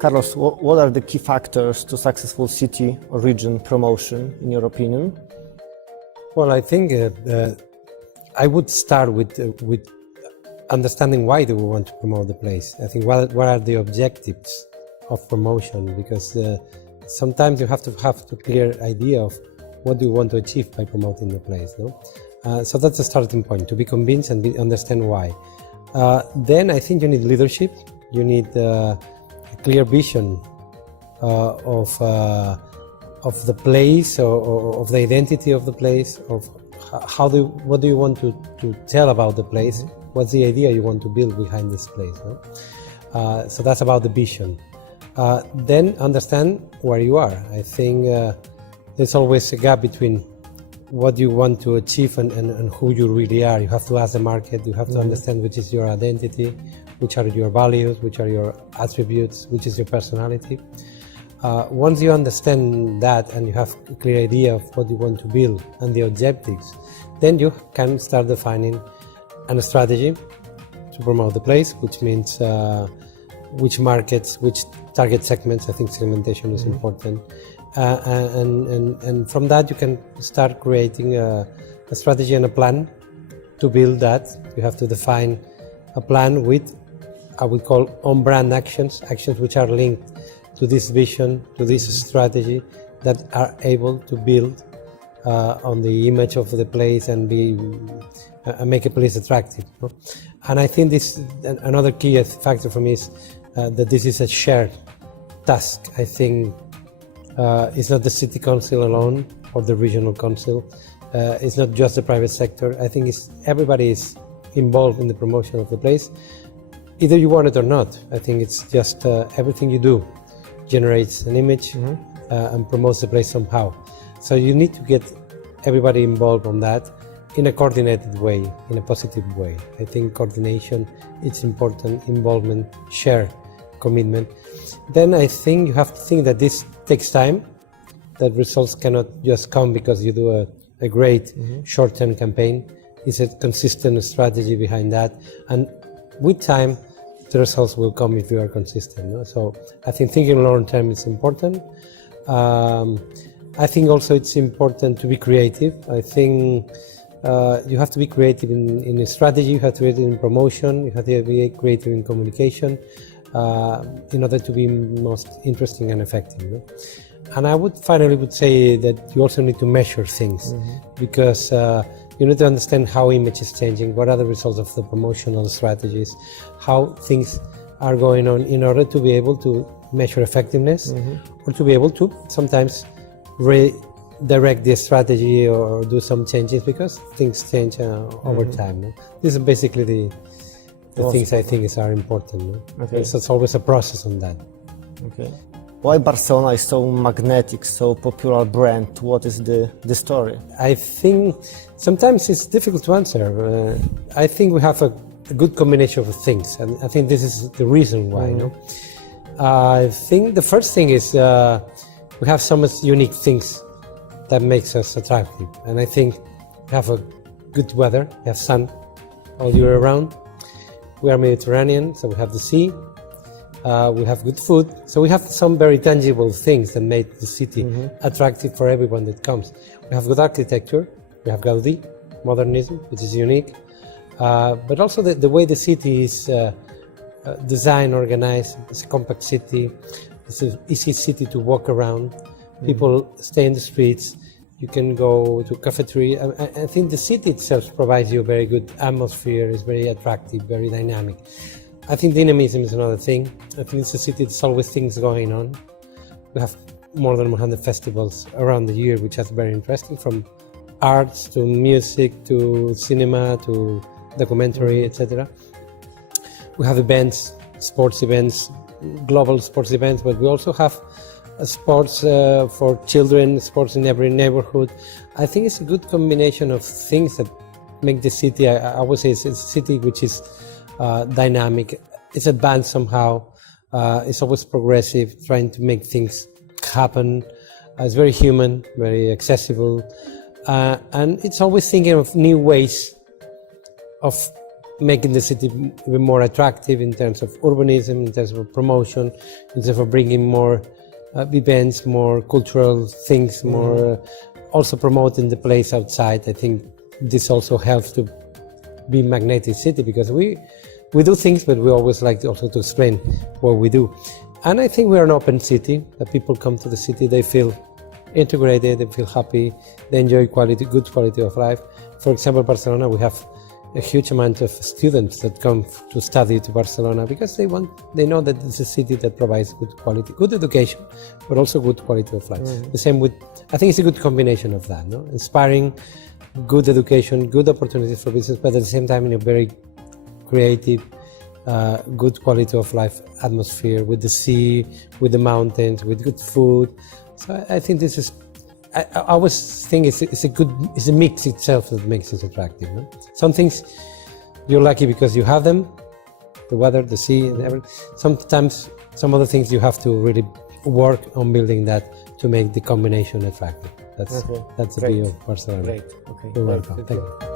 Carlos, what are the key factors to successful city or region promotion, in your opinion? Well, I think I would start with understanding why do we want to promote the place. I think what are the objectives of promotion, because sometimes you have to have a clear idea of what do you want to achieve by promoting the place. No? So that's a starting point, to be convinced and understand why. Then I think you need leadership. You need a clear vision of the place, or of the identity of the place, of what do you want to tell about the place. Mm-hmm. What's the idea you want to build behind this place? No? So that's about the vision. Then understand where you are. I think there's always a gap between what you want to achieve and who you really are. You have to ask the market, you have to understand which is your identity, which are your values, which are your attributes, which is your personality. Once you understand that and you have a clear idea of what you want to build and the objectives, then you can start defining a strategy to promote the place, which means which markets, which target segments. I think segmentation is important. And from that you can start creating a strategy and a plan to build that. You have to define a plan with what we call on-brand actions which are linked to this vision, to this strategy, that are able to build on the image of the place and make a place attractive. No? And I think this another key factor for me is that this is a shared task. I think it's not the city council alone or the regional council. It's not just the private sector. I think everybody is involved in the promotion of the place, either you want it or not. I think it's just everything you do generates an image and promotes the place somehow. So you need to get everybody involved on that in a coordinated way, in a positive way. I think coordination is important, involvement, share, commitment. Then I think you have to think that this takes time, that results cannot just come because you do a great short-term campaign. It's a consistent strategy behind that, and with time the results will come if you are consistent. No? So I think thinking long-term is important. I think also it's important to be creative. I think you have to be creative in a strategy, you have to be creative in promotion, you have to be creative in communication in order to be most interesting and effective. No? And I would finally say that you also need to measure things, because you need to understand how image is changing, what are the results of the promotional strategies, how things are going on, in order to be able to measure effectiveness or to be able to sometimes redirect the strategy or do some changes, because things change over time. No? This is basically the things I think are important. No? Okay. So it's always a process on that. Okay. Why Barcelona is so magnetic, so popular brand? What is the story? I think sometimes it's difficult to answer. I think we have a good combination of things, and I think this is the reason why. No? I think the first thing is we have some unique things that makes us attractive, and I think we have a good weather, we have sun all year around, we are Mediterranean, so we have the sea, we have good food, so we have some very tangible things that make the city attractive for everyone that comes. We have good architecture, we have Giełdy, modernism, which is unique, but also the way the city is designed, organized. It's a compact city, it's an easy city to walk around, people stay in the streets, you can go to cafeteria. I think the city itself provides you a very good atmosphere, it's very attractive, very dynamic. I think dynamism is another thing. I think it's a city that's always things going on. We have more than 100 festivals around the year, which is very interesting, from arts to music to cinema to documentary, etc. We have events, sports events, global sports events, but we also have sports for children, sports in every neighborhood. I think it's a good combination of things that make the city, I would say it's a city which is dynamic, it's advanced somehow, it's always progressive, trying to make things happen. It's very human, very accessible, and it's always thinking of new ways of making the city even more attractive in terms of urbanism, in terms of promotion, in terms of bringing more events, more cultural things, more also promoting the place outside. I think this also helps to be magnetic city, because we do things, but we always like also to explain what we do. And I think we're an open city, that people come to the city, they feel integrated, they feel happy, they enjoy good quality of life. For example, Barcelona, we have a huge amount of students that come to study to Barcelona because they know that it's a city that provides good quality, good education, but also good quality of life. The same with, I think it's a good combination of that, no? Inspiring, good education, good opportunities for business, but at the same time in a very creative, good quality of life atmosphere with the sea, with the mountains, with good food. So I think this is, I always think it's a mix itself that makes it attractive. No? Some things you're lucky because you have them, the weather, the sea, and everything. Sometimes some other things you have to really work on building that to make the combination attractive. That's the beauty of Barcelona. Great. Okay. You're welcome. Thank you.